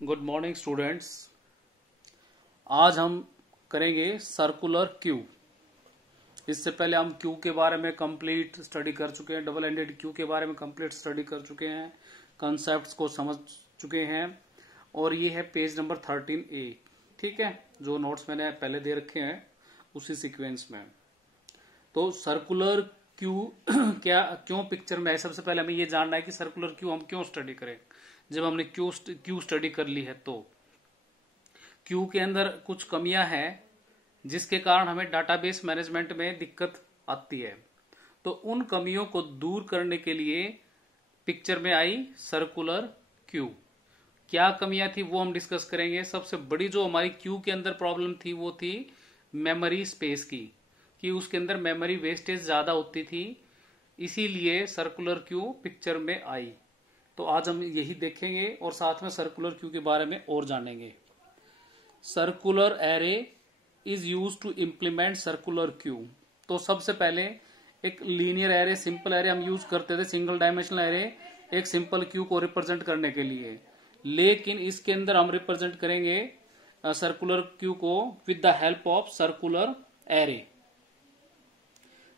Good morning students. आज हम करेंगे सर्कुलर क्यू। इससे पहले हम क्यू के बारे में कंप्लीट स्टडी कर चुके हैं, डबल एंडेड क्यू के बारे में कंप्लीट स्टडी कर चुके हैं, कॉन्सेप्ट्स को समझ चुके हैं। और ये है पेज नंबर 13A, ठीक है, जो नोट्स मैंने पहले दे रखे हैं उसी सीक्वेंस में। तो सर्कुलर क्यू क्यों पिक्चर में है, सबसे पहले हमें ये जानना है कि सर्कुलर क्यू हम क्यों स्टडी करें। जब हमने क्यू स्टडी कर ली है तो क्यू के अंदर कुछ कमियां हैं जिसके कारण हमें डाटाबेस मैनेजमेंट में दिक्कत आती है। तो उन कमियों को दूर करने के लिए पिक्चर में आई सर्कुलर क्यू। क्या कमियां थी वो हम डिस्कस करेंगे। सबसे बड़ी जो हमारी क्यू के अंदर प्रॉब्लम थी वो थी मेमोरी स्पेस की, कि उसके अंदर मेमोरी वेस्टेज ज्यादा होती थी, इसीलिए सर्कुलर क्यू पिक्चर में आई। तो आज हम यही देखेंगे और साथ में सर्कुलर क्यू के बारे में और जानेंगे। Circular array is use to implement circular queue. तो सबसे पहले एक लीनियर एरे, सिंपल एरे हम यूज करते थे, सिंगल डायमेंशनल एरे, एक सिंपल क्यू को रिप्रेजेंट करने के लिए। लेकिन इसके अंदर हम रिप्रेजेंट करेंगे सर्कुलर क्यू को with the help of circular array.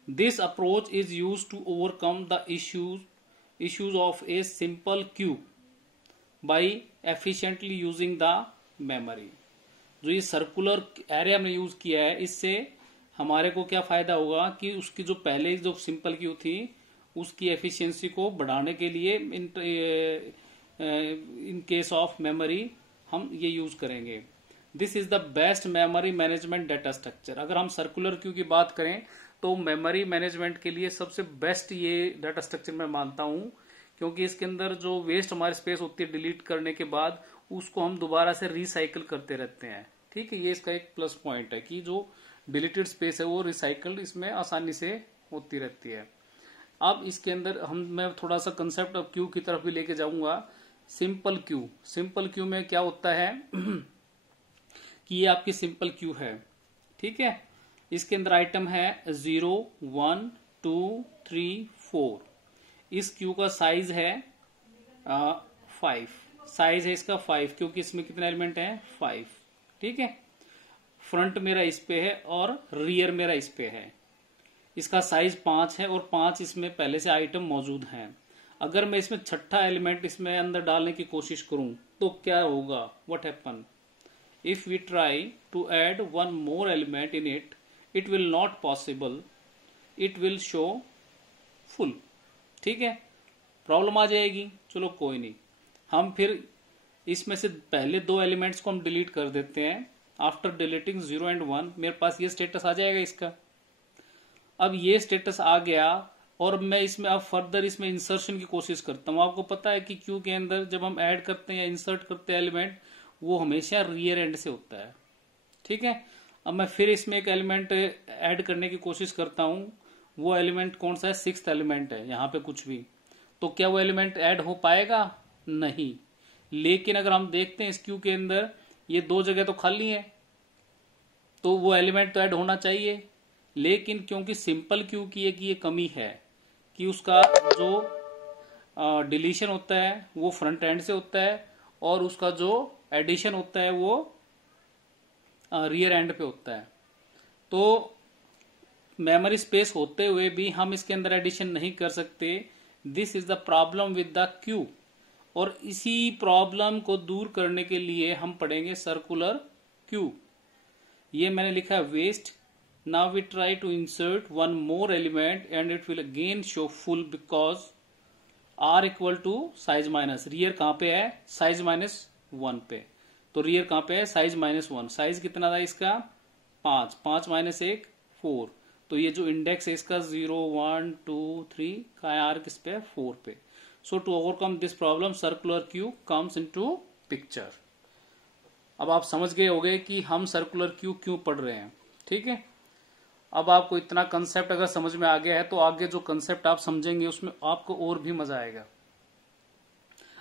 This approach is use to overcome the issues of a simple queue by efficiently using the memory। जो ये सर्कुलर एरे हमने यूज किया है, इससे हमारे को क्या फायदा होगा कि उसकी जो पहले जो सिंपल क्यू थी उसकी एफिशिएंसी को बढ़ाने के लिए इन केस ऑफ मेमोरी हम ये यूज करेंगे। This is the best memory management data structure. अगर हम सर्कुलर क्यू की बात करें तो मेमोरी मैनेजमेंट के लिए सबसे बेस्ट ये डाटा स्ट्रक्चर मैं मानता हूं, क्योंकि इसके अंदर जो वेस्ट हमारी स्पेस होती है डिलीट करने के बाद उसको हम दोबारा से रिसाइकिल करते रहते हैं। ठीक है, ये इसका एक प्लस पॉइंट है कि जो डिलीटेड स्पेस है वो रिसाइकिल्ड इसमें आसानी से होती रहती है। अब इसके अंदर मैं थोड़ा सा कंसेप्ट ऑफ क्यू की तरफ भी लेके जाऊंगा। सिंपल क्यू में क्या होता है कि ये आपकी सिंपल क्यू है, ठीक है। इसके अंदर आइटम है 0, 1, 2, 3, 4। इस क्यू का साइज है 5। साइज है इसका 5 क्योंकि इसमें कितने एलिमेंट हैं 5, ठीक है। फ्रंट मेरा इस पे है और रियर मेरा इस पे है। इसका साइज 5 है और 5 इसमें पहले से आइटम मौजूद हैं। अगर मैं इसमें छठा एलिमेंट इसमें अंदर डालने की कोशिश करूं तो क्या होगा, what happen if we try to add one more element in it, it will not possible, it will show full. ठीक है, प्रॉब्लम आ जाएगी। चलो कोई नहीं, हम फिर इसमें से पहले दो एलिमेंट्स को हम डिलीट कर देते हैं। आफ्टर डिलीटिंग 0 एंड 1 मेरे पास ये स्टेटस आ जाएगा इसका। अब ये स्टेटस आ गया और मैं इसमें अब फर्दर इसमें इंसर्शन की कोशिश करता हूं। आपको पता है कि क्यू के अंदर जब हम ऐड करते हैं या इंसर्ट करते हैं एलिमेंट, वो हमेशा रियर एंड से होता है, ठीक है। अब मैं फिर इसमें एक एलिमेंट ऐड करने की कोशिश करता हूं। वो एलिमेंट कौन सा है, 6th एलिमेंट है यहाँ पे कुछ भी। तो क्या वो एलिमेंट ऐड हो पाएगा, नहीं। लेकिन अगर हम देखते हैं इस क्यू के अंदर ये दो जगह तो खाली है, तो वो एलिमेंट तो ऐड होना चाहिए। लेकिन क्योंकि सिंपल क्यू की एक ये कमी है कि उसका जो डिलीशन होता है वो फ्रंट एंड से होता है और उसका जो एडिशन होता है वो रियर एंड पे होता है। तो मेमोरी स्पेस होते हुए भी हम इसके अंदर एडिशन नहीं कर सकते। This is the problem with the Q. और इसी प्रॉब्लम को दूर करने के लिए हम पढ़ेंगे सर्कुलर क्यू। ये मैंने लिखा है waste. Now we try to insert one more element and it will again show full because are equal to size minus. Rear कहां पे है, साइज -1 पे। तो रियर कहां पे है, साइज -1। साइज कितना था इसका 5, 5 - 1 4। तो ये जो इंडेक्स है इसका 0, 1, 2, 3 का आर किस पे, 4 पे। So to overcome this problem circular queue comes into picture. अब आप समझ गए होंगे कि हम सर्कुलर क्यू क्यों पढ़ रहे हैं, ठीक है। अब आपको इतना कंसेप्ट अगर समझ में आ गया है तो आगे जो कंसेप्ट आप समझेंगे उसमें आपको और भी मजा आएगा।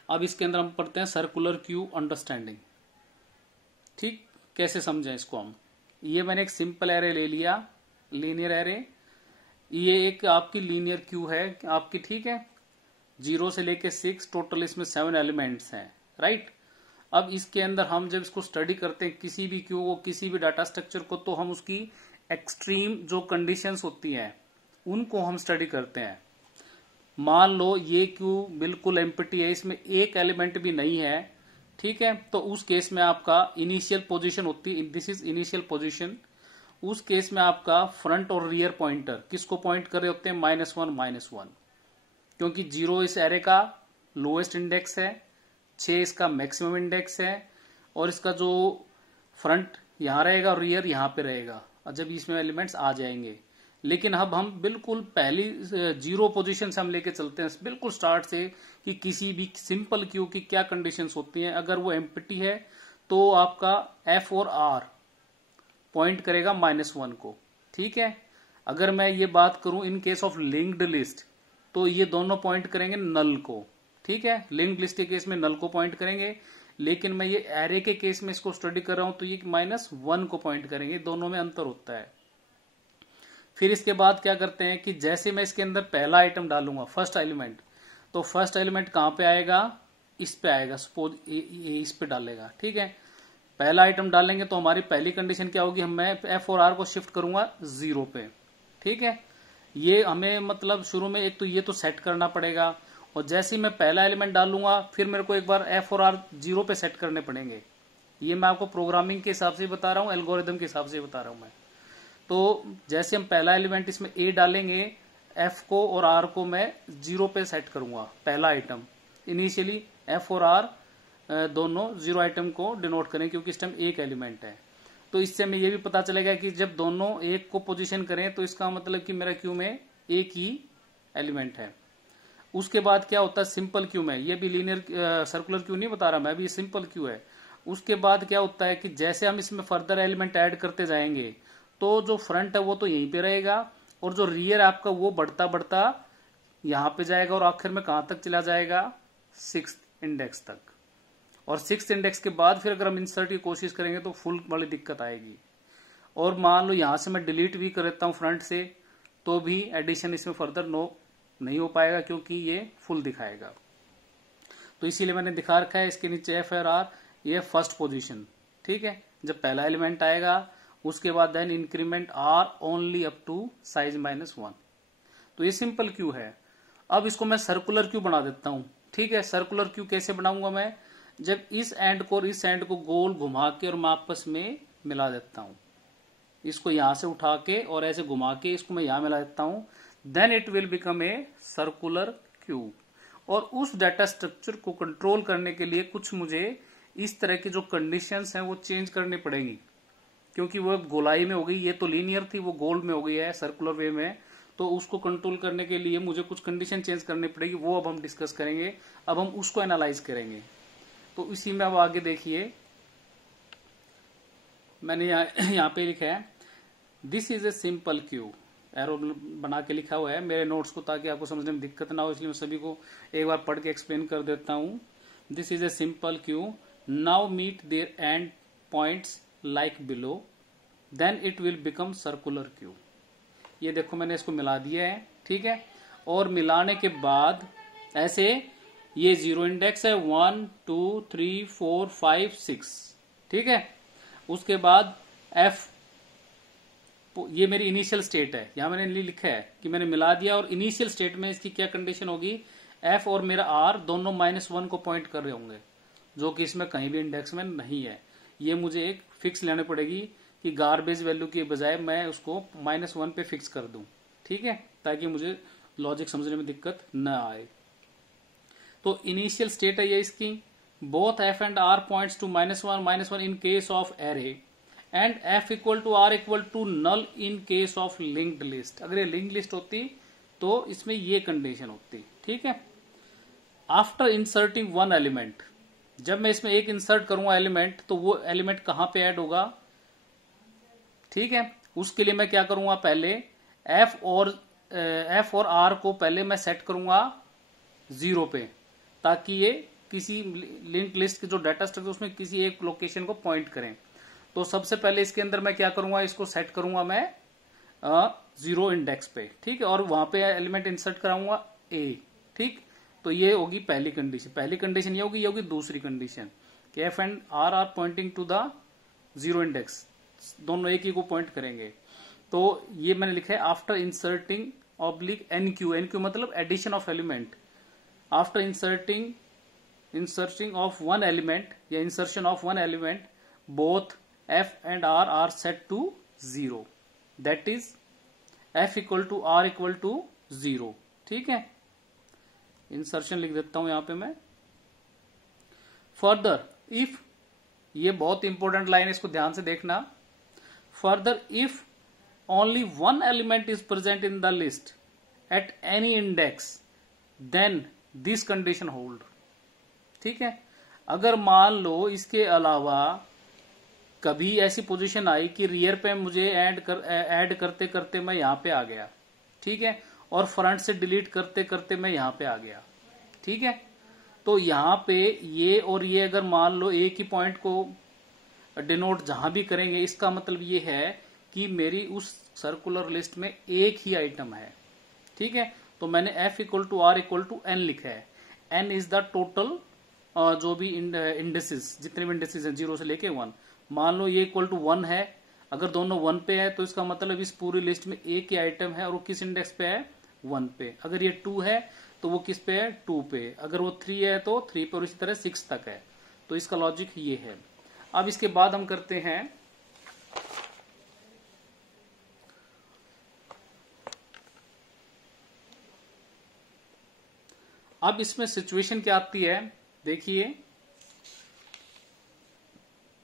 अब इसके अंदर हम पढ़ते हैं सर्कुलर क्यू अंडरस्टैंडिंग। ठीक, कैसे समझें इसको हम। ये मैंने एक सिंपल एरे ले लिया, लीनियर एरे। ये एक आपकी लीनियर क्यू है आपकी, ठीक है। 0 से लेके 6, टोटल इसमें 7 एलिमेंट्स हैं, राइट। अब इसके अंदर हम जब इसको स्टडी करते हैं किसी भी क्यू को, किसी भी डाटा स्ट्रक्चर को, तो हम उसकी एक्सट्रीम जो कंडीशंस होती हैं उनको हम स्टडी करते हैं। मान लो ये क्यू बिल्कुल एम्प्टी है, इसमें एक एलिमेंट भी नहीं है, ठीक है, तो उस केस में आपका इनिशियल पोजीशन होती है, दिस इज इनिशियल पोजीशन। उस केस में आपका फ्रंट और रियर पॉइंटर किसको पॉइंट कर रहे होते हैं? -1 -1, क्योंकि 0 इस एरे का लोएस्ट इंडेक्स है, 6 इसका मैक्सिमम इंडेक्स है, और इसका जो फ्रंट यहां रहेगा और रियर यहां पे रहेगा, और जब इसमें एलिमेंट्स आ जाएंगे। लेकिन अब हम बिल्कुल पहली 0 पोजीशन से हम लेके चलते हैं, बिल्कुल स्टार्ट से, कि किसी भी सिंपल क्यू की क्या कंडीशंस होती हैं। अगर वो एम्प्टी है तो आपका F और R पॉइंट करेगा -1 को, ठीक है। अगर मैं ये बात करूं इन केस ऑफ लिंक्ड लिस्ट, तो ये दोनों पॉइंट करेंगे नल को, ठीक है। लिंक्ड लिस्ट के केस में नल को पॉइंट करेंगे, लेकिन मैं ये एरे के केस में इसको स्टडी कर रहा हूं तो ये -1 को पॉइंट करेंगे, दोनों में अंतर होता है। फिर इसके बाद क्या करते हैं कि जैसे मैं इसके अंदर पहला आइटम डालूंगा, फर्स्ट एलिमेंट, तो फर्स्ट एलिमेंट कहां पे आएगा? इस पे आएगा, सपोज इस पे डालेगा, ठीक है। पहला आइटम डालेंगे तो हमारी पहली कंडीशन क्या होगी? मैं F और R को शिफ्ट करूंगा 0 पे, ठीक है। ये हमें मतलब शुरू में एक तो ये तो सेट करना पड़ेगा, और जैसे ही मैं पहला एलिमेंट डालूंगा फिर मेरे को एक बार F और R 0 पे सेट करने पड़ेंगे। ये मैं आपको प्रोग्रामिंग के हिसाब से बता रहा हूँ, एल्गोरिदम के हिसाब से बता रहा हूं मैं। तो जैसे हम पहला एलिमेंट इसमें A डालेंगे, F को और R को मैं 0 पे सेट करूंगा, पहला आइटम। इनिशियली F और R दोनों 0 आइटम को डिनोट करें, क्योंकि इस टाइम एक एलिमेंट है। तो इससे हमें ये भी पता चलेगा कि जब दोनों एक को पोजीशन करें तो इसका मतलब कि मेरा क्यू में एक ही एलिमेंट है। उसके बाद क्या होता है सिंपल क्यू में? ये भी लीनियर सर्कुलर क्यू नहीं बता रहा मैं, अभी ये सिंपल क्यू है। उसके बाद क्या होता है कि जैसे हम इसमें फर्दर एलिमेंट ऐड करते जाएंगे, तो जो फ्रंट है वो तो यहीं पे रहेगा, और जो रियर आपका वो बढ़ता बढ़ता यहां पे जाएगा, और आखिर में कहां तक चला जाएगा? 6th इंडेक्स तक। और 6th इंडेक्स के बाद फिर अगर हम इंसर्ट की कोशिश करेंगे तो फुल वाली दिक्कत आएगी। और मान लो यहां से मैं डिलीट भी कर देता हूं फ्रंट से, तो भी एडिशन इसमें फर्दर नहीं हो पाएगा, क्योंकि ये फुल दिखाएगा। तो इसीलिए मैंने दिखा रखा है इसके नीचे F और R, ये फर्स्ट पोजीशन, ठीक है। जब पहला एलिमेंट आएगा उसके बाद then increment R only up to size -1। तो ये सिंपल क्यू है। अब इसको मैं सर्कुलर क्यू बना देता हूं, ठीक है। सर्कुलर क्यू कैसे बनाऊंगा मैं? जब इस एंड को और इस एंड को गोल घुमा के और मैं आपस में मिला देता हूं, इसको यहां से उठा के और ऐसे घुमा के इसको मैं यहां मिला देता हूं, then it will become a circular cube. और उस डाटा स्ट्रक्चर को कंट्रोल करने के लिए कुछ मुझे इस तरह की जो कंडीशंस हैं वो चेंज करनी पड़ेंगी, क्योंकि वो गोलाई में हो गई, ये तो लीनियर थी, वो गोल में हो गई है सर्कुलर वे में। तो उसको कंट्रोल करने के लिए मुझे कुछ कंडीशन चेंज करनी पड़ेगी, वो अब हम डिस्कस करेंगे। अब हम उसको एनालाइज करेंगे। तो इसी में अब आगे देखिए, मैंने यहाँ पे लिखा है this is a simple Q, arrow बना के लिखा हुआ है मेरे नोट्स को, ताकि आपको समझने में दिक्कत ना हो, इसलिए मैं सभी को एक बार पढ़ के एक्सप्लेन कर देता हूं। This is a simple queue, now meet their end points like below, then it will become circular queue. ये देखो मैंने इसको मिला दिया है, ठीक है। और मिलाने के बाद ऐसे ये 0 इंडेक्स है, 1 2 3 4 5 6, ठीक है। उसके बाद F, ये मेरी इनिशियल स्टेट है, यहां मैंने लिखा है कि मैंने मिला दिया, और इनिशियल स्टेट में इसकी क्या कंडीशन होगी? F और मेरा R दोनों -1 को पॉइंट कर रहे होंगे, जो कि इसमें कहीं भी इंडेक्स में नहीं है। ये मुझे एक फिक्स लेनी पड़ेगी कि गार्बेज वैल्यू के बजाय मैं उसको -1 पे फिक्स कर दूं, ठीक है, ताकि मुझे लॉजिक समझने में दिक्कत न आए। तो इनिशियल स्टेट है ये इसकी, both F and R points to -1 in case of array, and F equal to R equal to null in case of linked list. अगर ये लिंक्ड लिस्ट होती तो इसमें ये कंडीशन होती, ठीक है। आफ्टर इंसर्टिंग वन एलिमेंट, जब मैं इसमें एक इंसर्ट करूंगा एलिमेंट, तो वो एलिमेंट कहां पे ऐड होगा? ठीक है, उसके लिए मैं क्या करूंगा? पहले F और R को पहले मैं सेट करूंगा 0 पे, ताकि ये किसी लिंक लिस्ट के जो डाटा स्ट्रक्चर उसमें किसी एक लोकेशन को पॉइंट करें। तो सबसे पहले इसके अंदर मैं क्या करूंगा? इसको सेट करूंगा मैं 0 इंडेक्स पे, ठीक है, और वहां पे एलिमेंट इंसर्ट कराऊंगा A, ठीक। तो ये होगी पहली कंडीशन। पहली कंडीशन ये होगी दूसरी कंडीशन कि F and R are pointing to the zero index, दोनों एक ही को पॉइंट करेंगे। तो ये मैंने लिखा है after inserting oblique enqueue, enqueue मतलब addition of element, after inserting of one element या insertion of one element both F and R set to zero, that is F equal to R equal to zero. ठीक है, insertion लिख देता हूं यहां पे मैं। फर्दर इफ, ये बहुत इंपॉर्टेंट लाइन है, इसको ध्यान से देखना। Further if only one element is present in the list at any index then this condition hold। ठीक है, अगर मान लो इसके अलावा कभी ऐसी पोजीशन आई कि रियर पे मुझे ऐड करते करते मैं यहां पे आ गया, ठीक है, और फ्रंट से डिलीट करते करते मैं यहां पे आ गया, ठीक है, तो यहां पे ये और ये अगर मान लो एक ही पॉइंट को डिनोट जहां भी करेंगे, इसका मतलब ये है कि मेरी उस सर्कुलर लिस्ट में एक ही आइटम है। ठीक है, तो मैंने f equal to R equal to N लिखा है। n इज द टोटल जो भी इंडेसिस, जितने भी इंडेसिस हैं 0 से लेके 1। मान लो ये इक्वल टू 1 है, अगर दोनों 1 पे है तो इसका मतलब इस पूरी लिस्ट में एक ही आइटम है और वो किस इंडेक्स पे है, 1 पे। अगर ये 2 है तो वो किस पे है, 2 पे। अगर वो 3 है तो 3 पे, और इसी तरह 6 तक है। तो इसका लॉजिक ये है। अब इसके बाद हम करते हैं अब इसमें सिचुएशन क्या आती है, देखिए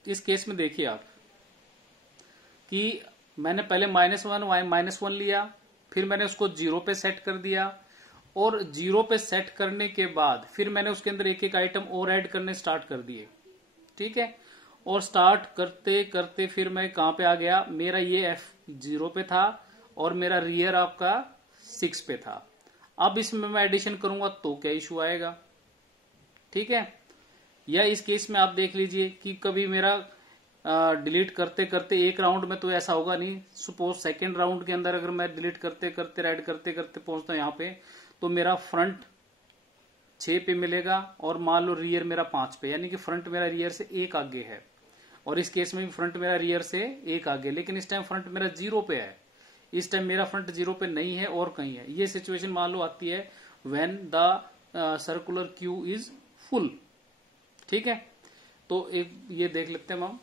इस केस में देखिए आप कि मैंने पहले -1 लिया, फिर मैंने उसको 0 पे सेट कर दिया, और 0 पे सेट करने के बाद फिर मैंने उसके अंदर एक एक आइटम और ऐड करने स्टार्ट कर दिए। ठीक है, और स्टार्ट करते करते फिर मैं कहां पे आ गया, मेरा ये f 0 पे था और मेरा रियर आपका 6 पे था। अब इसमें मैं एडिशन करूंगा तो क्या इशू आएगा, ठीक है। या इस केस में आप देख लीजिए कि कभी मेरा डिलीट करते करते एक राउंड में तो ऐसा होगा नहीं, सपोज सेकेंड राउंड के अंदर अगर मैं डिलीट करते करते ऐड करते करते पहुंचता हूं यहां पे, तो मेरा फ्रंट 6 पे मिलेगा और मान लो रियर मेरा 5 पे, यानी कि फ्रंट मेरा रियर से एक आगे है। और इस केस में भी फ्रंट मेरा रियर से एक आगे, लेकिन इस टाइम फ्रंट मेरा 0 पे है, इस टाइम मेरा फ्रंट 0 पे नहीं है और कहीं है। ये सिचुएशन मान लो आती है when the circular queue is full. ठीक है, तो एक ये देख लेते हैं हम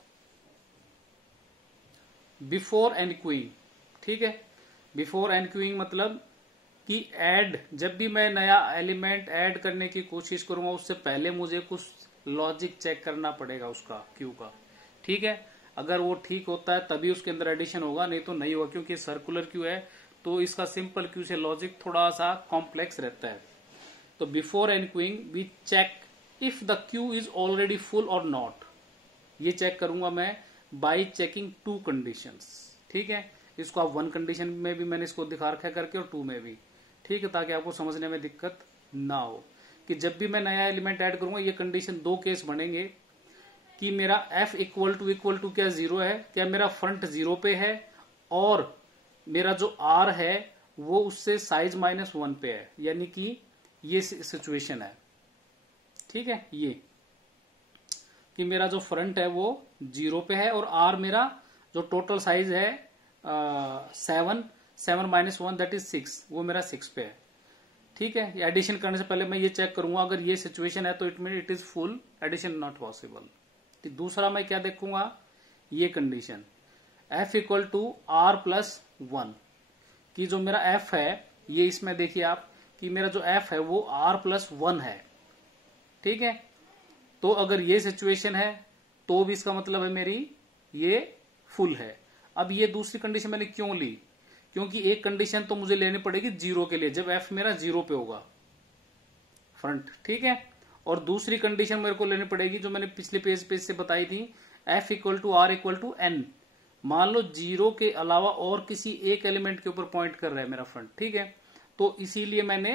बिफोर एनक्यूइंग। ठीक है, बिफोर एनक्यूइंग मतलब कि ऐड, जब भी मैं नया एलिमेंट ऐड करने की कोशिश करूंगा उससे पहले मुझे कुछ लॉजिक चेक करना पड़ेगा उसका, क्यू का। ठीक है, अगर वो ठीक होता है तभी उसके अंदर एडिशन होगा, नहीं तो नहीं होगा, क्योंकि सर्कुलर क्यू है तो इसका सिंपल क्यू से लॉजिक थोड़ा सा कॉम्प्लेक्स रहता है। तो before enqueuing we check if the queue is already full और नॉट। ये चेक करूंगा मैं बाई चेकिंग 2 कंडीशंस। ठीक है, इसको आप 1 कंडीशन में भी मैंने इसको दिखा रखा है करके और 2 में भी। ठीक है, ताकि आपको समझने में दिक्कत ना हो कि जब भी मैं नया एलिमेंट ऐड करूंगा ये कंडीशन 2 केस बनेंगे कि मेरा f इक्वल टू क्या 0 है, क्या मेरा फ्रंट 0 पे है और मेरा जो r है वो उससे साइज -1 पे है, यानी कि ये सिचुएशन है। ठीक है, ये कि मेरा जो फ्रंट है वो 0 पे है और r मेरा जो टोटल साइज है 7 -1 दैट इज 6, वो मेरा 6 पे है। ठीक है, ये एडिशन करने से पहले मैं ये चेक करूंगा, अगर ये सिचुएशन है तो it mean it is full, addition not possible. तो दूसरा मैं क्या देखूंगा, ये condition f equal to R plus 1 कि जो मेरा f है, ये इसमें देखिए आप कि मेरा जो f है वो r प्लस 1 है। ठीक है, तो अगर ये सिचुएशन है तो भी इसका मतलब है मेरी ये फुल है। अब ये दूसरी कंडीशन मैंने क्यों ली, क्योंकि एक कंडीशन तो मुझे लेनी पड़ेगी 0 के लिए, जब f मेरा 0 पे होगा फ्रंट। ठीक है, और दूसरी कंडीशन मेरे को लेनी पड़ेगी जो मैंने पिछले पेज से बताई थी, f equal to R equal to N. मान लो 0 के अलावा और किसी एक एलिमेंट के ऊपर पॉइंट कर रहा है मेरा फ्रंट। ठीक है, तो इसीलिए मैंने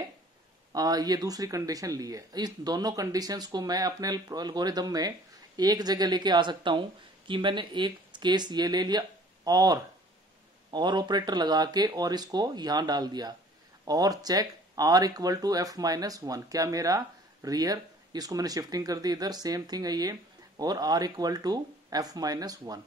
ये दूसरी कंडीशन ली है। इस दोनों कंडीशंस को मैं अपने एल्गोरिथम में एक जगह लेके आ सकता हूं कि मैंने एक केस ये ले लिया और ऑपरेटर लगा के और इसको यहां डाल दिया और check r equal to f -1, क्या मेरा रियर, इसको मैंने शिफ्टिंग कर दी इधर, सेम थिंग है ये और r इक्वल टू f माइनस 1।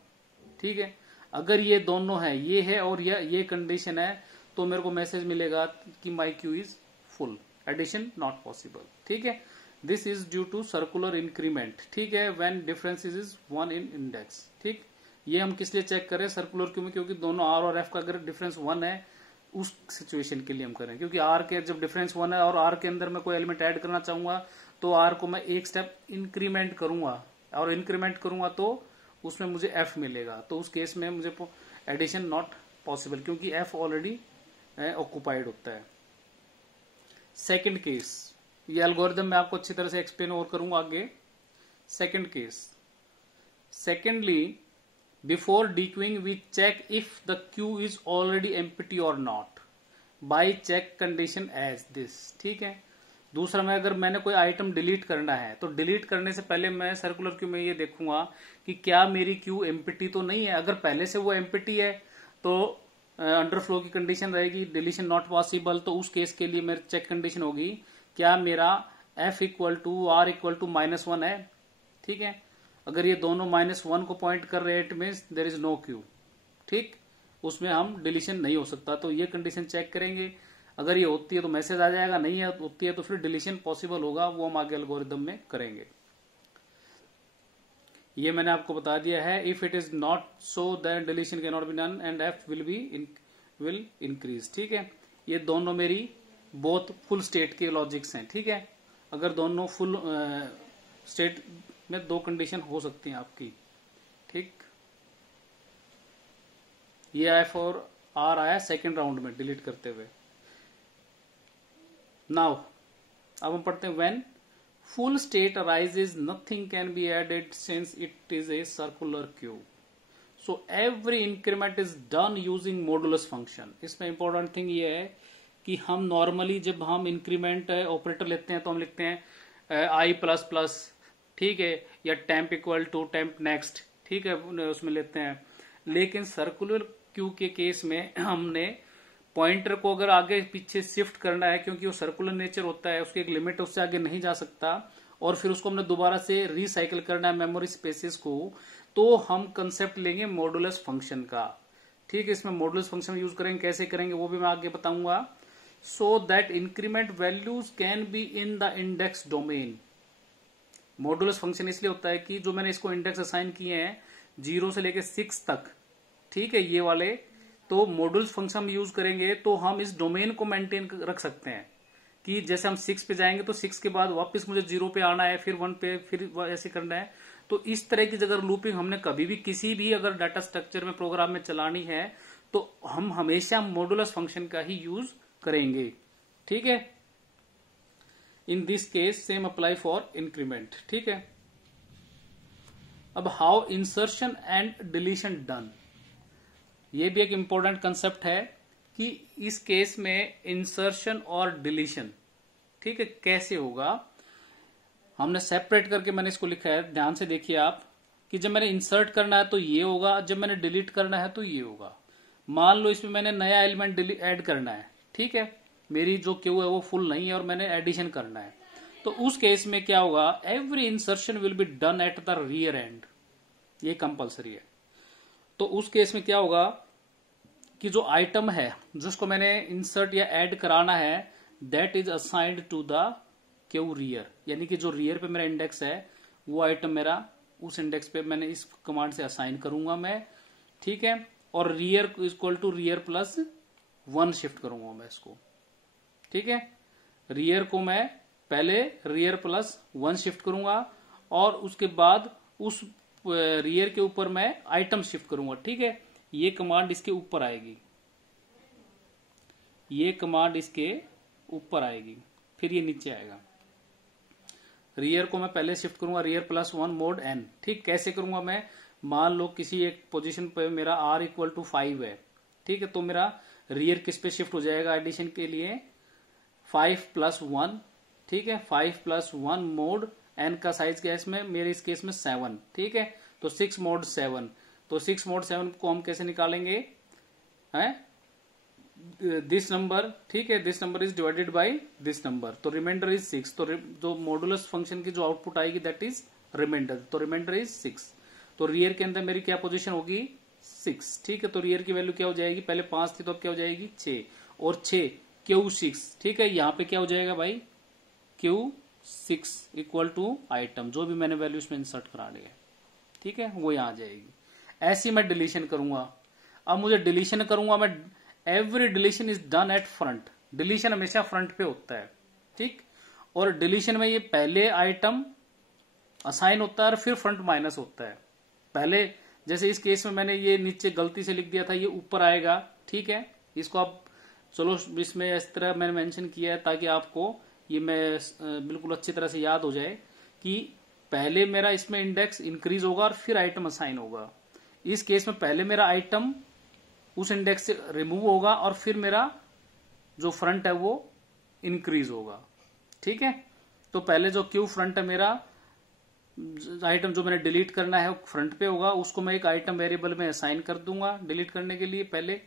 ठीक है, अगर ये दोनों है, ये है और ये कंडीशन है, तो मेरे को मैसेज मिलेगा कि my queue is full, addition not possible. ठीक है, this is due to circular increment. ठीक है, when difference is 1 in index. ठीक, ये हम किस लिए चेक करें सर्कुलर क्यू में, क्योंकि दोनों आर और एफ का अगर डिफरेंस 1 है उस सिचुएशन के लिए हम करें, क्योंकि आर के जब डिफरेंस 1 है और आर के अंदर मैं कोई एलिमेंट ऐड करना चाहूंगा तो आर को मैं एक स्टेप इंक्रीमेंट करूंगा, और इंक्रीमेंट करूंगा तो उसमें मुझे एफ मिलेगा। तो उस केस में मुझे एडिशन नॉट पॉसिबल, क्योंकि एफ ऑलरेडी ऑक्युपाइड होता है। सेकंड केस, ये एल्गोरिथम मैं आपको अच्छी तरह से एक्सप्लेन और करूंगा आगे। Second case, secondly before dequeuing we check if the queue is already empty और not by check condition as this. ठीक है, दूसरा मैं अगर मैंने कोई आइटम डिलीट करना है तो डिलीट करने से पहले मैं सर्कुलर क्यू में ये देखूंगा कि क्या मेरी क्यू एम्प्टी तो नहीं है। अगर पहले से वो एम्प्टी है तो अंडरफ्लो की कंडीशन रहेगी डिलीशन नॉट पॉसिबल। तो उस केस के लिए मेरी चेक कंडीशन होगी क्या मेरा f equal to R equal to -1 है। ठीक है, अगर ये दोनों -1 को पॉइंट कर रहे हैं it means there is no queue. ठीक, उसमें हम डिलीशन नहीं हो सकता, तो ये कंडीशन चेक करेंगे। अगर ये होती है तो मैसेज आ जाएगा, नहीं होती है तो फिर डिलीशन पॉसिबल होगा, वो हम आगे एल्गोरिथम में करेंगे। ये मैंने आपको बता दिया है। If it is not so then deletion can not be done and F will increase. ठीक है, ये दोनों मेरी बोथ फुल स्टेट के लॉजिक्स हैं। ठीक है, अगर दोनों फुल स्टेट में दो कंडीशन हो सकती हैं आपकी। ठीक, ये एफ और आर आया सेकेंड राउंड में डिलीट करते हुए। नाउ अब हम पढ़ते हैं when full state arises nothing can be added since it is a circular queue, so every increment is done using modulus function. इसमें इंपॉर्टेंट थिंग ये है कि हम नॉर्मली जब हम इंक्रीमेंट ऑपरेटर लेते हैं तो हम लिखते हैं आई प्लस प्लस। ठीक है, या temp equal to temp next. ठीक है, उसमें लेते हैं। लेकिन सर्कुलर क्यू के केस में हमने पॉइंटर को अगर आगे पीछे शिफ्ट करना है, क्योंकि वो सर्कुलर नेचर होता है, उसकी एक लिमिट, उससे आगे नहीं जा सकता, और फिर उसको हमने दोबारा से रिसाइकिल करना है मेमोरी स्पेसेस को, तो हम कंसेप्ट लेंगे मॉडुलस फंक्शन का। ठीक है, इसमें मॉडुलस फंक्शन यूज करेंगे, कैसे करेंगे वो भी मैं आगे बताऊंगा। So that increment values can be in the index domain. Modulus function इसलिए होता है कि जो मैंने इसको इंडेक्स असाइन किए हैं 0 से लेके 6 तक, ठीक है, ये वाले, तो मॉडुलस फंक्शन हम यूज करेंगे तो हम इस डोमेन को मेंटेन रख सकते हैं कि जैसे हम 6 पे जाएंगे तो 6 के बाद वापस मुझे 0 पे आना है, फिर 1 पे, फिर ऐसे करना है। तो इस तरह की अगर लूपिंग हमने कभी भी किसी भी अगर डाटा स्ट्रक्चर में प्रोग्राम में चलानी है तो हम हमेशा मॉडुलस फंक्शन का ही यूज करेंगे। ठीक है, in this case same apply for increment. ठीक है, अब how insertion and deletion done, ये भी एक इंपॉर्टेंट कंसेप्ट है कि इस केस में इंसर्शन और डिलीशन, ठीक है, कैसे होगा। हमने सेपरेट करके मैंने इसको लिखा है, ध्यान से देखिए आप, कि जब मैंने इंसर्ट करना है तो ये होगा, जब मैंने डिलीट करना है तो ये होगा। मान लो इसमें मैंने नया एलिमेंट ऐड करना है, ठीक है, मेरी जो क्यू है वो फुल नहीं है और मैंने एडिशन करना है, तो उस केस में क्या होगा, every insertion will be done at the rear and, ये कंपल्सरी है। तो उस केस में क्या होगा कि जो आइटम है जिसको मैंने इंसर्ट या ऐड कराना है that is assigned to the queue rear, यानी कि जो रियर पे मेरा इंडेक्स है वो आइटम मेरा उस इंडेक्स पे मैंने इस कमांड से असाइन करूंगा मैं। ठीक है, और rear equal to rear plus 1 shift करूंगा मैं इसको। ठीक है, रियर को मैं पहले रियर प्लस 1 शिफ्ट करूंगा और उसके बाद उस रियर के ऊपर मैं आइटम शिफ्ट करूंगा। ठीक है, ये कमांड इसके ऊपर आएगी, ये कमांड इसके ऊपर आएगी, फिर ये नीचे आएगा। रियर को मैं पहले शिफ्ट करूंगा रियर प्लस 1 मोड n। ठीक, कैसे करूंगा मैं, मान लो किसी एक पोजीशन पे मेरा r इक्वल टू 5 है, ठीक है, तो मेरा रियर किस पे शिफ्ट हो जाएगा एडिशन के लिए, 5 प्लस 1। ठीक है, 5 प्लस 1 मोड n का साइज क्या है इसमें, मेरे इस केस में 7। ठीक है, तो 6 मोड 7, तो 6 मोड 7 को हम कैसे निकालेंगे, है दिस नंबर। ठीक है, this number is divided by this number, तो रिमाइंडर इज 6, तो जो मॉडुलस फंक्शन की जो आउटपुट आएगी दैट इज रिमाइंडर, तो रिमाइंडर इज 6। तो रियर के अंदर मेरी क्या पोजीशन होगी 6, ठीक है। तो रियर की वैल्यू क्या हो जाएगी, पहले 5 थी तो अब क्या हो जाएगी 6, और 6 Q6, ठीक है। यहाँ पे क्या हो जाएगा भाई Q6 इक्वल टू आइटम, जो भी मैंने वैल्यू इसमें इंसर्ट करा ली है, ठीक है, वो यहाँ आ जाएगी। ऐसी मैं डिलीशन करूंगा। अब मुझे डिलीशन करूंगा मैं, every deletion is done at front, deletion हमेशा फ्रंट पे होता है, ठीक। और डिलीशन में ये पहले आइटम असाइन होता है और फिर फ्रंट माइनस होता है। पहले जैसे इस केस में मैंने ये नीचे गलती से लिख दिया था, ये ऊपर आएगा, ठीक है। इसको आप चलो इसमें इस तरह मैंने मेंशन किया है ताकि आपको ये मैं बिल्कुल अच्छी तरह से याद हो जाए कि पहले मेरा इसमें इंडेक्स इंक्रीज होगा और फिर आइटम असाइन होगा। इस केस में पहले मेरा आइटम उस इंडेक्स से रिमूव होगा और फिर मेरा जो फ्रंट है वो इंक्रीज होगा, ठीक है। तो पहले जो क्यू फ्रंट है मेरा, आइटम जो मैंने डिलीट करना है वो फ्रंट पे होगा, उसको मैं एक आइटम वेरिएबल में असाइन कर दूंगा डिलीट करने के लिए पहले,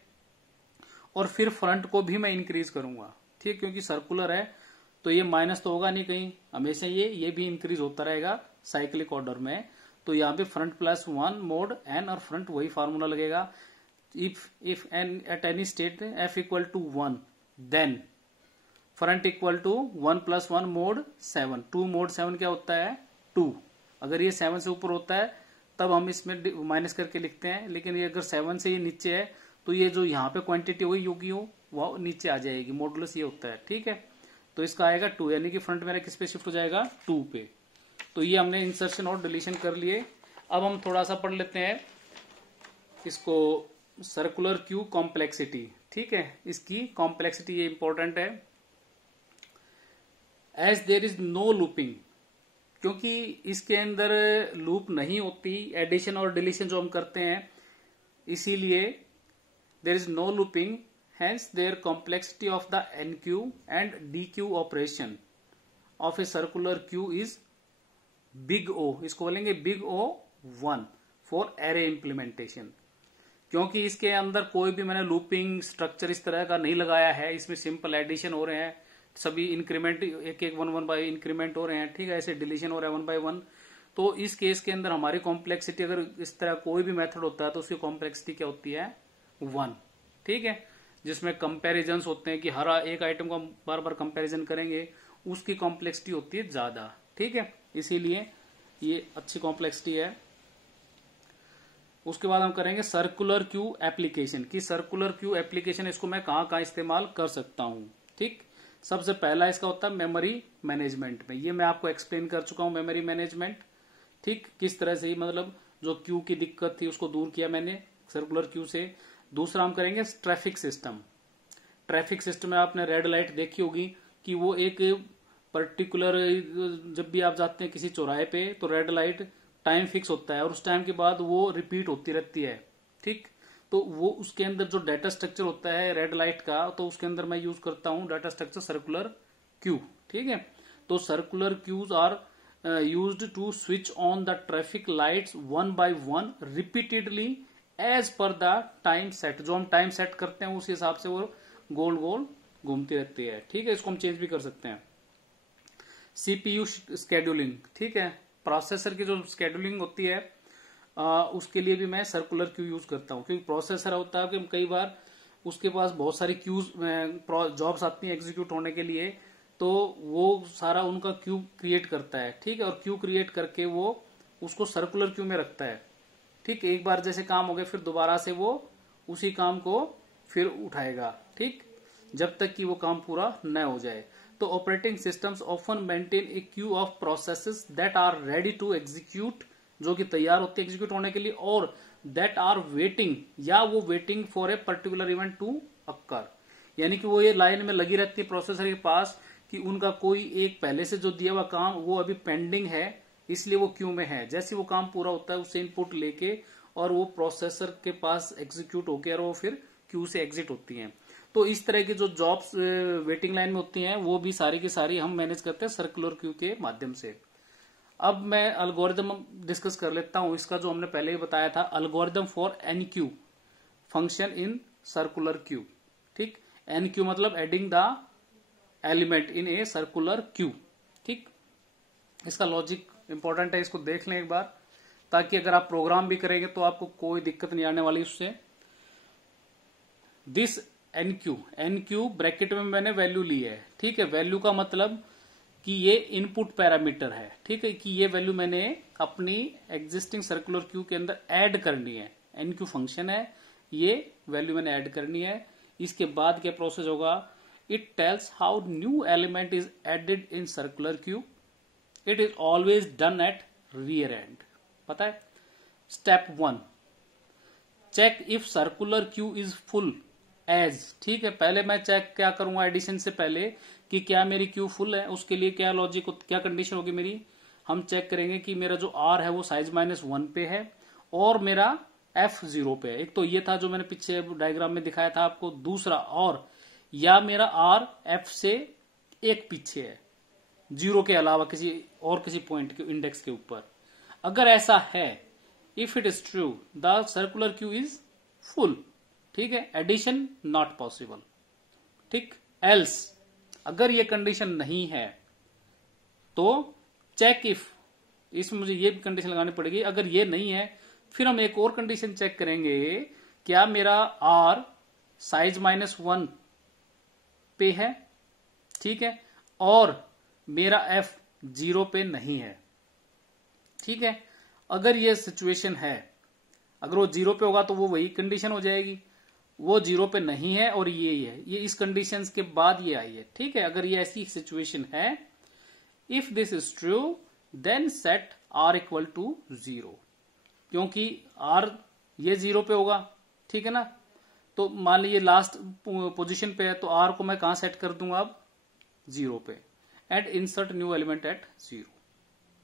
और फिर फ्रंट को भी मैं इंक्रीज करूंगा, ठीक। क्योंकि सर्कुलर है तो ये माइनस तो होगा नहीं कहीं, हमेशा ये भी इंक्रीज होता रहेगा साइक्लिक ऑर्डर में। तो यहाँ पे फ्रंट प्लस 1 मोड एन, और फ्रंट वही फार्मूला लगेगा, if N at any state F equal to 1 then front equal to 1 plus 1 mod 7, 2 mod 7 क्या होता है 2। अगर ये 7 से ऊपर होता है तब हम इसमें माइनस करके लिखते हैं, लेकिन ये अगर 7 से ये नीचे है तो ये जो यहाँ पे क्वांटिटी हुई योगी हो वो नीचे आ जाएगी, मॉडुलस ये होता है, ठीक है। तो इसका आएगा 2, यानी कि फ्रंट मेरा किस पे शिफ्ट हो जाएगा 2 पे। तो ये हमने इंसर्शन और डिलीशन कर लिए। अब हम थोड़ा सा पढ़ लेते हैं इसको, सर्कुलर क्यू कॉम्प्लेक्सिटी, ठीक है। इसकी कॉम्प्लेक्सिटी ये इंपॉर्टेंट है। As there is no looping, क्योंकि इसके अंदर लूप नहीं होती, एडिशन और डिलीशन जो हम करते हैं, इसीलिए there is no looping, hence their complexity of the NQ and DQ operation of a circular Q is big O, इसको बोलेंगे big O1 for array implementation। क्योंकि इसके अंदर कोई भी मैंने लूपिंग स्ट्रक्चर इस तरह का नहीं लगाया है, इसमें सिंपल एडिशन हो रहे हैं, सभी इंक्रीमेंट एक एक 1 1 बाय इंक्रीमेंट हो रहे हैं, ठीक है, ऐसे डिलीशन हो रहा है 1 बाय 1। तो इस केस के अंदर हमारी कॉम्प्लेक्सिटी, अगर इस तरह कोई भी मेथड होता है तो उसकी कॉम्प्लेक्सिटी क्या होती है 1, ठीक है। जिसमें कंपैरिजंस होते हैं कि हर एक आइटम को हम बार बार कंपैरिजन करेंगे, उसकी कॉम्प्लेक्सिटी होती है ज्यादा, ठीक है, इसीलिए ये अच्छी कॉम्प्लेक्सिटी है। उसके बाद हम करेंगे सर्कुलर क्यू एप्लीकेशन की, सर्कुलर क्यू एप्लीकेशन इसको मैं कहाँ कहाँ इस्तेमाल कर सकता हूं, ठीक। सबसे पहला इसका होता है मेमोरी मैनेजमेंट में, ये मैं आपको एक्सप्लेन कर चुका हूं मेमोरी मैनेजमेंट, ठीक, किस तरह से मतलब जो क्यू की दिक्कत थी उसको दूर किया मैंने सर्कुलर क्यू से। दूसरा हम करेंगे ट्रैफिक सिस्टम। ट्रैफिक सिस्टम में आपने रेड लाइट देखी होगी कि वो एक पर्टिकुलर, जब भी आप जाते हैं किसी चौराहे पे तो रेड लाइट टाइम फिक्स होता है और उस टाइम के बाद वो रिपीट होती रहती है, ठीक। तो वो उसके अंदर जो डाटा स्ट्रक्चर होता है रेड लाइट का, तो उसके अंदर मैं यूज करता हूं डाटा स्ट्रक्चर सर्कुलर क्यू, ठीक है। तो circular queues are used to switch on the traffic lights 1 by 1 repeatedly as per the time set, जो हम टाइम सेट करते हैं उस हिसाब से वो गोल गोल घूमती रहती है, ठीक है। इसको हम चेंज भी कर सकते हैं। सीपीयू स्केड्यूलिंग, ठीक है, प्रोसेसर की जो स्केड्यूलिंग होती है उसके लिए भी मैं सर्कुलर क्यू यूज करता हूँ, क्योंकि प्रोसेसर होता है कि कई बार उसके पास बहुत सारी क्यूज जॉब्स आती हैं एग्जीक्यूट होने के लिए, तो वो सारा उनका क्यू क्रिएट करता है, ठीक है, और क्यू क्रिएट करके वो उसको सर्कुलर क्यू में रखता है, ठीक। एक बार जैसे काम हो गया फिर दोबारा से वो उसी काम को फिर उठाएगा, ठीक, जब तक कि वो काम पूरा न हो जाए। तो operating systems often maintain a queue of processes that are ready to execute, जो कि तैयार होते हैं एग्जीक्यूट होने के लिए, और दैट आर वेटिंग, या वो waiting for a particular event to occur, यानी कि वो ये लाइन में लगी रहती है प्रोसेसर के पास कि उनका कोई एक पहले से जो दिया हुआ काम वो अभी पेंडिंग है, इसलिए वो क्यू में है। जैसे वो काम पूरा होता है उससे इनपुट लेके और वो प्रोसेसर के पास एग्जीक्यूट होकर वो फिर क्यू से एग्जिट होती हैं। तो इस तरह की जो जॉब्स वेटिंग लाइन में होती हैं वो भी सारी की सारी हम मैनेज करते हैं सर्कुलर क्यू के माध्यम से। अब मैं एल्गोरिदम डिस्कस कर लेता हूं इसका, जो हमने पहले ही बताया था, algorithm for enqueue function in circular queue, ठीक। एन क्यू मतलब adding the element in a circular queue, ठीक। इसका लॉजिक इंपॉर्टेंट है, इसको देख लें एक बार, ताकि अगर आप प्रोग्राम भी करेंगे तो आपको कोई दिक्कत नहीं आने वाली उससे। दिस एनक्यू ब्रैकेट में मैंने वैल्यू ली है, ठीक है। वैल्यू का मतलब कि ये इनपुट पैरामीटर है, ठीक है, कि ये वैल्यू मैंने अपनी एग्जिस्टिंग सर्कुलर क्यू के अंदर ऐड करनी है। एनक्यू फंक्शन है, ये वैल्यू मैंने ऐड करनी है। इसके बाद क्या प्रोसेस होगा, it tells how new element is added in circular queue. It is always done at rear end, पता है। Step 1, check if circular queue is full as, ठीक है। पहले मैं चेक क्या करूंगा एडिशन से पहले कि क्या मेरी क्यू फुल है। उसके लिए क्या लॉजिक, क्या कंडीशन होगी मेरी, हम चेक करेंगे कि मेरा जो आर है वो साइज -1 पे है और मेरा एफ 0 पे है। एक तो ये था जो मैंने पीछे डायग्राम में दिखाया था आपको, दूसरा और या मेरा आर एफ से एक पीछे है, 0 के अलावा किसी पॉइंट के इंडेक्स के ऊपर। अगर ऐसा है, if it is true the circular queue is full, ठीक है, एडिशन नॉट पॉसिबल, ठीक। एल्स, अगर ये कंडीशन नहीं है तो चेक इफ, इसमें मुझे ये भी कंडीशन लगानी पड़ेगी। अगर ये नहीं है फिर हम एक और कंडीशन चेक करेंगे, क्या मेरा आर साइज -1 पे है, ठीक है, और मेरा एफ 0 पे नहीं है, ठीक है। अगर ये सिचुएशन है, अगर वो 0 पे होगा तो वो वही कंडीशन हो जाएगी, वो 0 पे नहीं है और ये ही है, ये इस कंडीशंस के बाद ये आई है, ठीक है। अगर ये ऐसी सिचुएशन है, if this is true then set R equal to 0, क्योंकि आर ये 0 पे होगा, ठीक है ना। तो मान लीजिए लास्ट पोजीशन पे है, तो आर को मैं कहां सेट कर दूंगा अब, 0 पे। And insert new element at 0।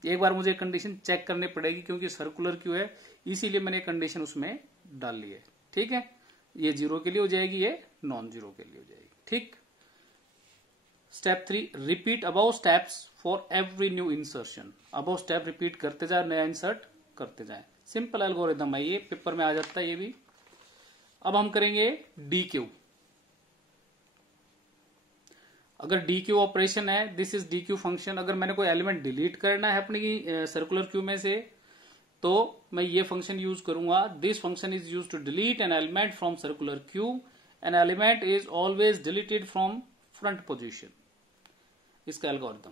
एक बार मुझे कंडीशन चेक करनी पड़ेगी क्योंकि सर्कुलर क्यू है, इसीलिए मैंने कंडीशन उसमें डाल ली है, ठीक है। ये 0 के लिए हो जाएगी, ये नॉन 0 के लिए हो जाएगी, ठीक। Step 3, repeat above steps for every new insertion. Above step repeat करते जाए, नया इंसर्ट करते जाए। सिंपल एल्गोरिथम है, ये पेपर में आ जाता है ये भी। अब हम करेंगे डी क्यू। अगर डी क्यू ऑपरेशन है, this is D Q function. अगर मैंने कोई एलिमेंट डिलीट करना है अपनी सर्कुलर क्यू में से, तो मैं ये फंक्शन यूज करूंगा। This function is use to delete an element from circular queue. An element is always deleted from front position. इसका एल्गोरिथम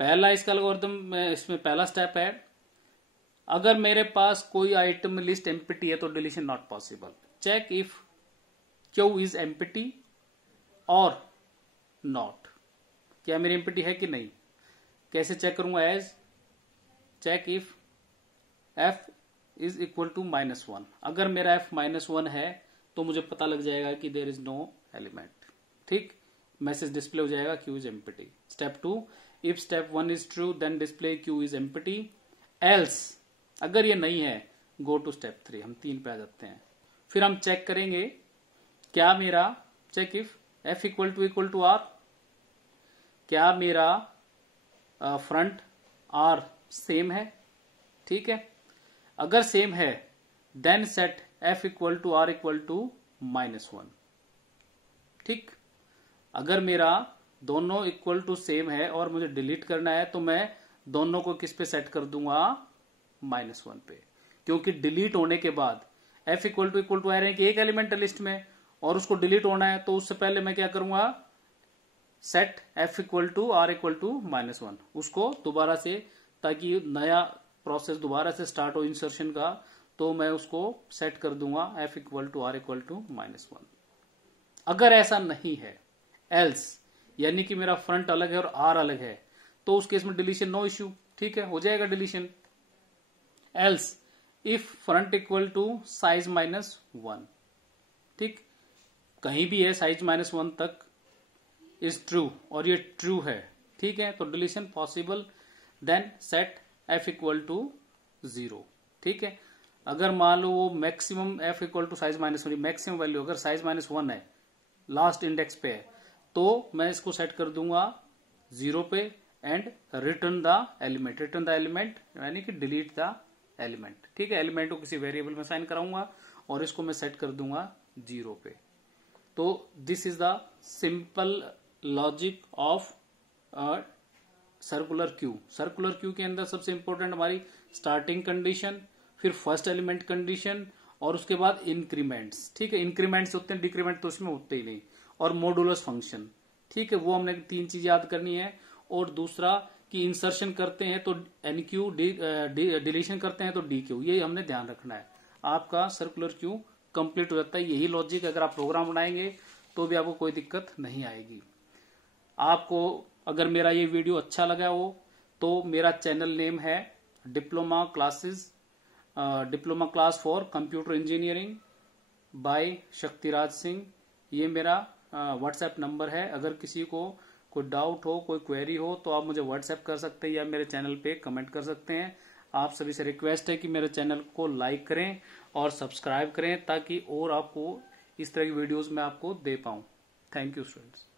पहला, इसका एल्गोरिथम इसमें पहला स्टेप है, अगर मेरे पास कोई आइटम लिस्ट एम्प्टी है तो deletion not possible. Check if queue is empty और नॉट, क्या मेरी एम्प्टी है कि नहीं। कैसे चेक करूंगा, as check if F is equal to -1। अगर मेरा एफ -1 है तो मुझे पता लग जाएगा कि देयर इज नो एलिमेंट, ठीक। मैसेज डिस्प्ले हो जाएगा queue is empty. Step 2, if step 1 is true then display queue is empty. Else, अगर ये नहीं है, गो टू स्टेप 3। हम 3 पे आ जाते हैं। फिर हम चेक करेंगे क्या मेरा, check if F equal to R, क्या मेरा फ्रंट आर सेम है, ठीक है। अगर सेम है then set F equal to R equal to -1, ठीक। अगर मेरा दोनों इक्वल टू सेम है और मुझे डिलीट करना है तो मैं दोनों को किस पे सेट कर दूंगा, -1 पे, क्योंकि डिलीट होने के बाद एफ इक्वल टू आ रहे हैं कि एक एलिमेंट है लिस्ट में और उसको डिलीट होना है, तो उससे पहले मैं क्या करूंगा, set F equal to R equal to -1, उसको दोबारा से, ताकि नया प्रोसेस दोबारा से स्टार्ट हो इंसर्शन का, तो मैं उसको सेट कर दूंगा F equal to R equal to -1। अगर ऐसा नहीं है, एल्स, यानी कि मेरा फ्रंट अलग है और आर अलग है, तो उस केस में डिलीशन नो इश्यू, ठीक है, हो जाएगा deletion. Else if front equal to size -1, ठीक, कहीं भी है साइज -1 तक इज ट्रू और ये ट्रू है, ठीक है, तो deletion possible. Then set F equal to 0, ठीक है। अगर मान लो वो maximum F equal to size -1, maximum value अगर साइज -1 है, लास्ट इंडेक्स पे है, तो मैं इसको सेट कर दूंगा 0 पे एंड रिटर्न द एलिमेंट यानी कि डिलीट द एलिमेंट, ठीक है। एलिमेंट को किसी वेरिएबल में साइन कराऊंगा और इसको मैं सेट कर दूंगा 0 पे। तो this is the simple logic of circular queue के अंदर सबसे इंपॉर्टेंट हमारी स्टार्टिंग कंडीशन, फिर फर्स्ट एलिमेंट कंडीशन, और उसके बाद इंक्रीमेंट्स। ठीक है, इंक्रीमेंट्स होते हैं, डिक्रीमेंट तो उसमें होते ही नहीं, और मॉडुलस फंक्शन। ठीक है, वो हमने 3 चीज याद करनी है। और दूसरा कि इंसर्शन करते हैं तो एनक्यू, डिलीशन करते हैं तो डीक्यू, ये हमने ध्यान रखना है। आपका सर्कुलर क्यू कंप्लीट हो जाता है। यही लॉजिक अगर आप प्रोग्राम बनाएंगे तो भी आपको कोई दिक्कत नहीं आएगी। आपको अगर मेरा ये वीडियो अच्छा लगा हो तो मेरा चैनल नेम है diploma class for computer engineering bye Shaktiraj Singh. ये मेरा व्हाट्सएप नंबर है। अगर किसी को कोई डाउट हो, कोई क्वेरी हो तो आप मुझे व्हाट्सएप कर सकते हैं या मेरे चैनल पे कमेंट कर सकते हैं। आप सभी से रिक्वेस्ट है कि मेरे चैनल को लाइक करें और सब्सक्राइब करें ताकि और आपको इस तरह की वीडियोस मैं आपको दे पाऊं। Thank you students.